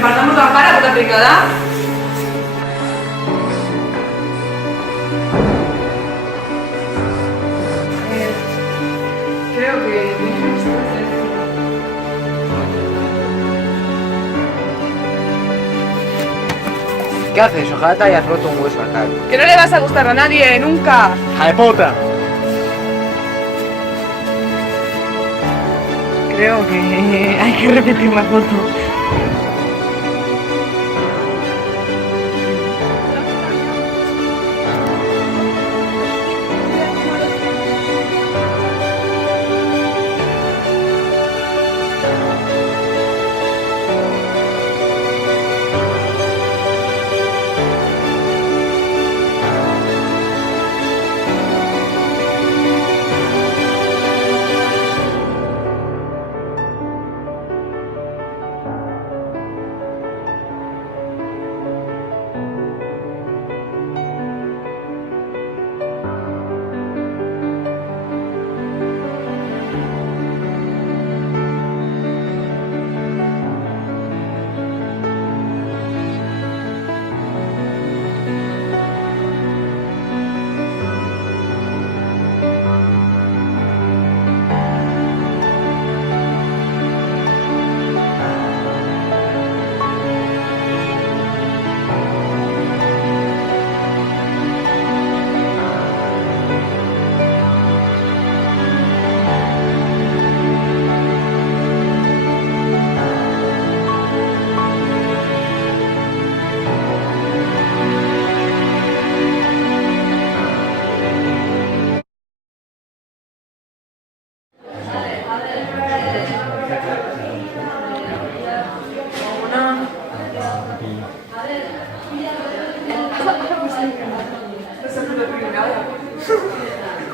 partamos la cara, puta pringada. Creo que... ¿Qué haces? Ojalá te hayas roto un hueso acá. Que no le vas a gustar a nadie, nunca. ¡Hija de puta! Creo que hay que repetir la foto.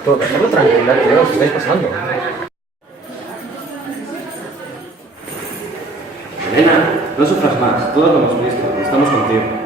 Todo, dejadlo tranquila, tío, os estáis pasando. Elena, no sufras más, todos lo hemos visto, estamos contigo.